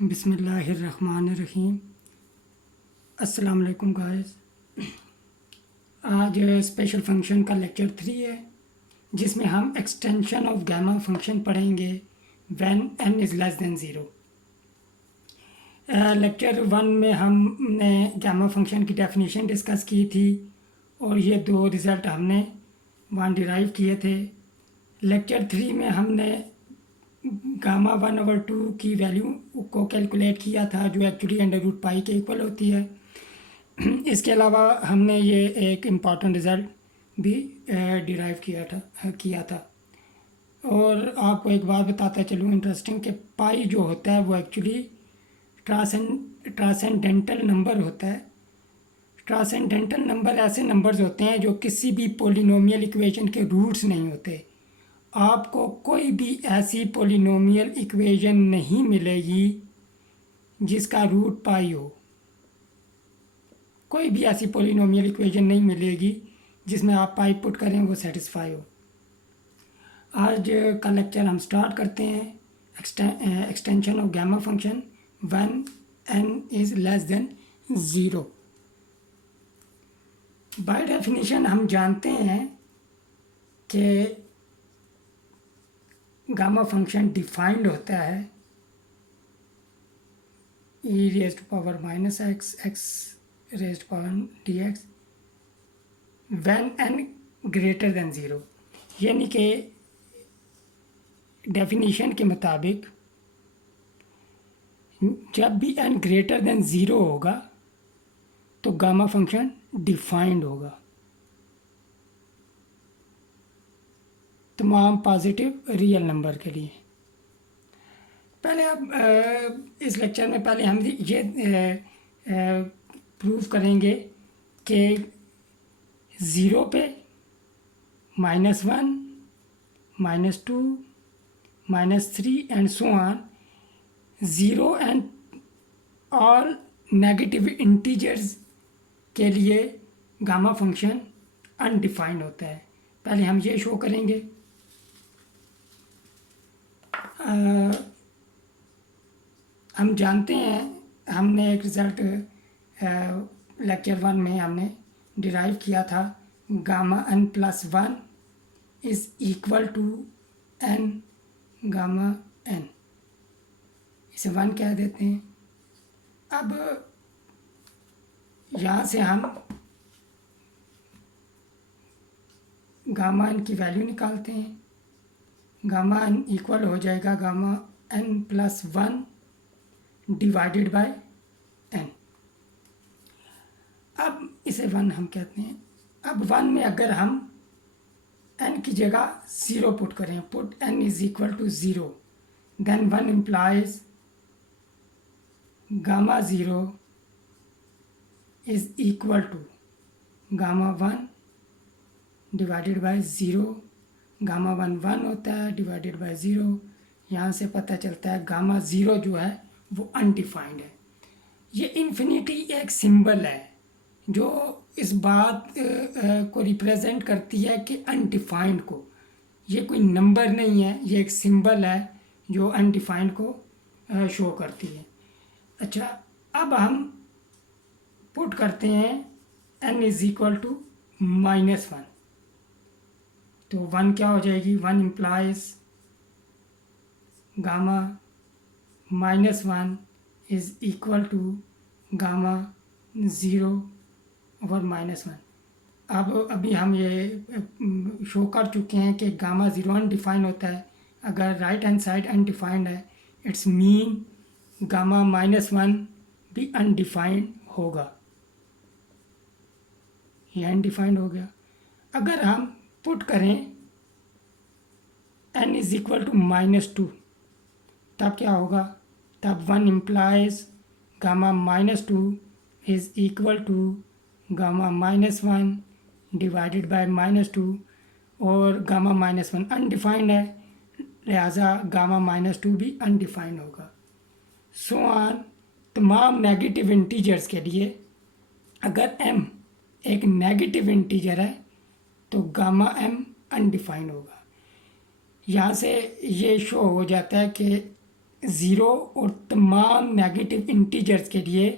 बिस्मिल्लाहिर्रहमानिर्रहीम। अस्सलाम वालेकुम गाइस। आज स्पेशल फंक्शन का लेक्चर 3 है, जिसमें हम एक्सटेंशन ऑफ गामा फंक्शन पढ़ेंगे when n is less than 0। Lecture 1 में हमने गामा फंक्शन की डेफिनेशन डिस्कस की थी और ये दो रिज़ल्ट हमने वहाँ डिराइव किए थे। लेक्चर 3 में हमने गामा 1/2 की वैल्यू को कैलकुलेट किया था, जो एक्चुअली √π के इक्वल होती है। इसके अलावा हमने ये एक इम्पॉर्टेंट रिज़ल्ट भी डिराइव किया था। और आपको एक बात बताता चलूँ इंटरेस्टिंग, कि पाई जो होता है वो एक्चुअली ट्रांसेंडेंटल नंबर होता है। ट्रांसेंडेंटल नंबर ऐसे नंबर्स होते हैं जो किसी भी पोलिनोमियल इक्वेशन के रूट्स नहीं होते। आपको कोई भी ऐसी पोलिनोमियल इक्वेशन नहीं मिलेगी जिसका रूट पाई हो। कोई भी ऐसी पोलिनोमियल इक्वेशन नहीं मिलेगी जिसमें आप पाई पुट करें वो सेटिस्फाई हो। आज का लेक्चर हम स्टार्ट करते हैं। Extension of gamma function when n is less than 0। By definition हम जानते हैं कि गामा फंक्शन डिफाइंड होता है e⁻⁻x x⁻dx when n greater than 0। यानी कि डेफिनेशन के मुताबिक जब भी n ग्रेटर देन 0 होगा तो गामा फंक्शन डिफाइंड होगा तमाम पॉजिटिव रियल नंबर के लिए। पहले अब इस लेक्चर में पहले हम ये प्रूव करेंगे कि 0 पे -1 -2 -3 and so on, 0 and all negative integers के लिए गामा फंक्शन अनडिफाइंड होता है। पहले हम ये शो करेंगे। हम जानते हैं, हमने एक रिज़ल्ट लेक्चर 1 में हमने डिराइव किया था, gamma n+1 is equal to n gamma n। इसे 1 कह देते हैं। अब यहाँ से हम गामा n की वैल्यू निकालते हैं। गामा n इक्वल हो जाएगा gamma n+1 divided by n। अब इसे 1 हम कहते हैं। अब 1 में अगर हम n की जगह 0 पुट करें, put n is equal to 0, then 1 implies gamma 0 is equal to gamma 1 divided by 0। Gamma 1 होता है डिवाइडेड बाय 0। यहाँ से पता चलता है गामा 0 जो है वो अनडिफाइंड है। ये इन्फिनिटी एक सिंबल है जो इस बात को रिप्रेजेंट करती है कि अनडिफाइंड को, ये कोई नंबर नहीं है, ये एक सिंबल है जो अनडिफाइंड को शो करती है। अच्छा, अब हम पुट करते हैं n इज़ इक्वल टू -1, तो 1 क्या हो जाएगी, 1 implies gamma -1 is equal to gamma 0 over -1। अब अभी हम ये शो कर चुके हैं कि गामा 0 अनडिफाइंड होता है। अगर राइट हैंड साइड अनडिफाइंड है, इट्स मीन गामा -1 भी अनडिफाइंड होगा। ये अनडिफाइंड हो गया। अगर हम पुट करें n इज़ इक्वल टू -2, तब क्या होगा, तब 1 implies gamma -2 is equal to gamma -1 divided by -2, और गामा -1 अनडिफाइंड है, लिहाजा गामा -2 भी अनडिफाइंड होगा। सो ऑन तमाम नेगेटिव इंटीजर्स के लिए अगर m एक नेगेटिव इंटीजर है तो गामा m अनडिफाइंड होगा। यहाँ से ये शो हो जाता है कि ज़ीरो और तमाम नेगेटिव इंटीजर्स के लिए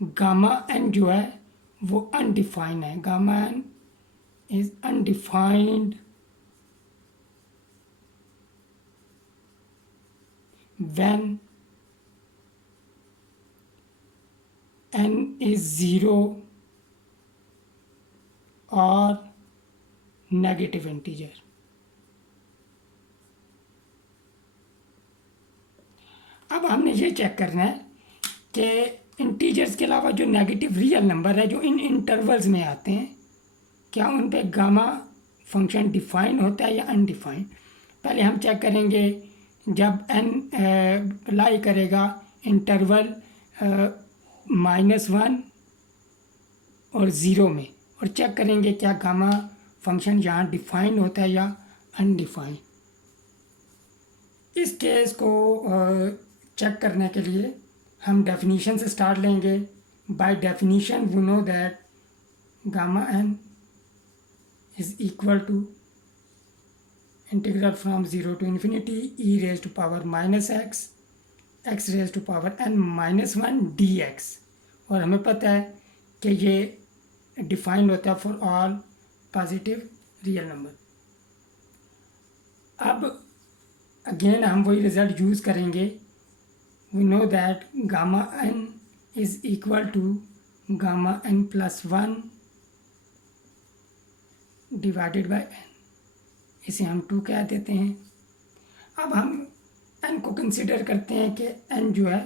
गामा एन जो है वो अनडिफाइंड है। Gamma n is undefined when n is 0 or negative integer। अब हमने ये चेक करना है कि इंटीजर्स के अलावा जो नेगेटिव रियल नंबर है जो इन इंटरवल्स में आते हैं, क्या उन पे गामा फंक्शन डिफाइन होता है या अनडिफाइंड। पहले हम चेक करेंगे जब n लाई करेगा इंटरवल -1 और ज़ीरो में, और चेक करेंगे क्या गामा फंक्शन यहाँ डिफाइन होता है या अनडिफाइंड। इस केस को चेक करने के लिए हम डेफिनीशन से स्टार्ट लेंगे। By definition we know that gamma n is equal to integral from 0 to infinity e raised to power -x x raised to power n-1 dx। और हमें पता है कि ये डिफाइंड होता है for all positive real number. अब again हम वही रिजल्ट यूज़ करेंगे। We know that gamma n is equal to gamma n plus 1 divided by n, इसे हम 2 कह देते हैं। अब हम n को कंसिडर करते हैं कि n जो है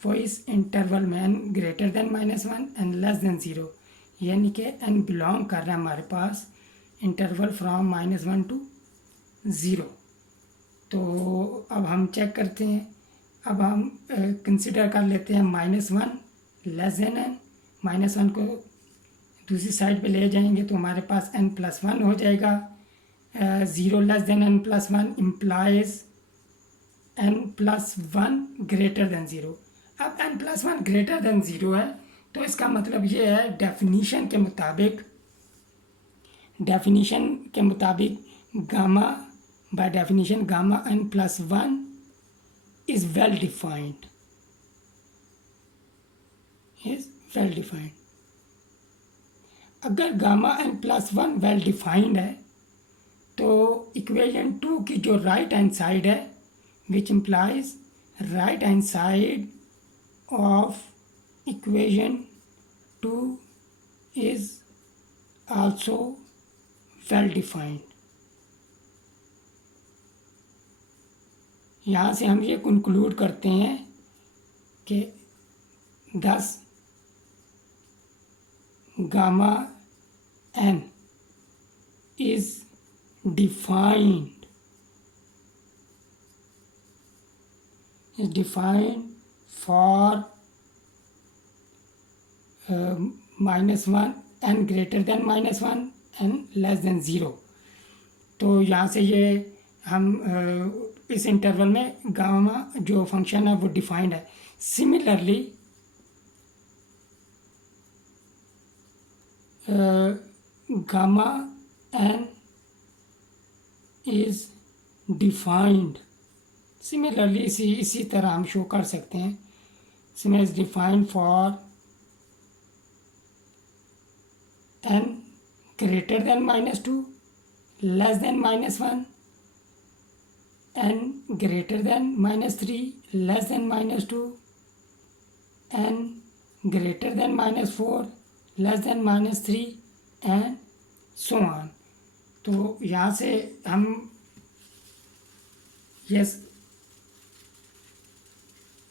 वो इस इंटरवल में n greater than -1 and less than 0, यानी कि n बिलोंग कर रहा है हमारे पास इंटरवल फ्रॉम -1 to 0। तो अब हम चेक करते हैं। अब हम कंसिडर कर लेते हैं -1 लेस देन n। -1 को दूसरी साइड पे ले जाएंगे तो हमारे पास n+1 हो जाएगा। 0 less than n+1 implies n+1 greater than 0। अब n+1 ग्रेटर देन 0 है तो इसका मतलब ये है डेफिनीशन के मुताबिक gamma by definition gamma n+1 is well defined, अगर गामा n+1 वेल डिफाइंड है तो इक्वेशन 2 की जो राइट हैंड साइड है which implies right hand side of equation 2 is also well defined। यहाँ से हम ये कंक्लूड करते हैं कि thus gamma n is defined for -1 n greater than -1 n less than 0। तो यहाँ से ये हम इस इंटरवल में गामा जो फंक्शन है वो डिफाइंड है। Similarly gamma n is defined, similarly इसी तरह हम शो कर सकते हैं। Similar is defined for n greater than -2 less than -1 n greater than -3 less than -2 n greater than -4 less than -3 and so on. तो यहाँ से हम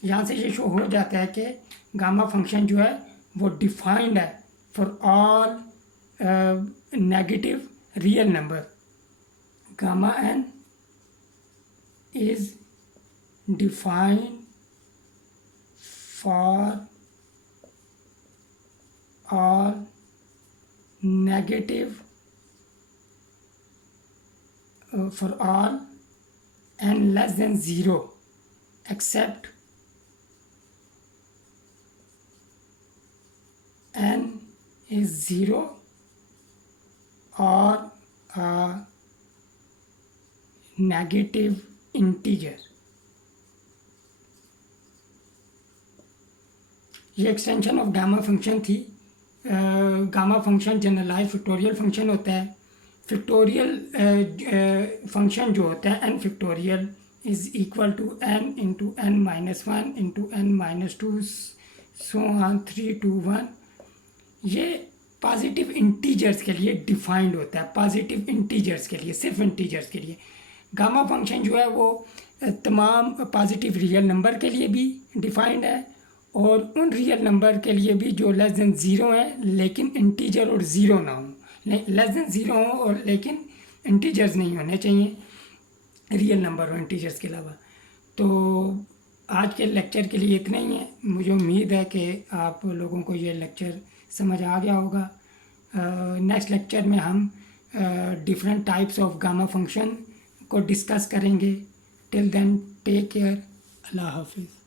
यहाँ से ये शो हो जाता है कि गामा फंक्शन जो है वो डिफाइंड है for all negative real number. Gamma n is defined for all negative for all n less than 0 except n is 0 or a negative integer। ये एक्सटेंशन ऑफ गामा फंक्शन थी। Gamma function generalise factorial function होता है। Factorial function जो होता है n factorial is equal to n into n minus one into n minus two so on 3 to 1। ये positive integers के लिए डिफाइंड होता है, पॉजिटिव इंटीजर्स के लिए, सिर्फ इंटीजर्स के लिए। गामा फंक्शन जो है वो तमाम पॉजिटिव रियल नंबर के लिए भी डिफाइंड है और उन रियल नंबर के लिए भी जो लेस देन ज़ीरो है लेकिन इंटीजर और ज़ीरो ना हो, लेस देन ज़ीरो हो और लेकिन इंटीजर्स नहीं होने चाहिए, रियल नंबर हो इंटीजर्स के अलावा। तो आज के लेक्चर के लिए इतना ही है। मुझे उम्मीद है कि आप लोगों को ये लेक्चर समझ आ गया होगा। नेक्स्ट लेक्चर में हम different types of gamma function को डिस्कस करेंगे। टिल देन टेक केयर, अल्लाह हाफिज़।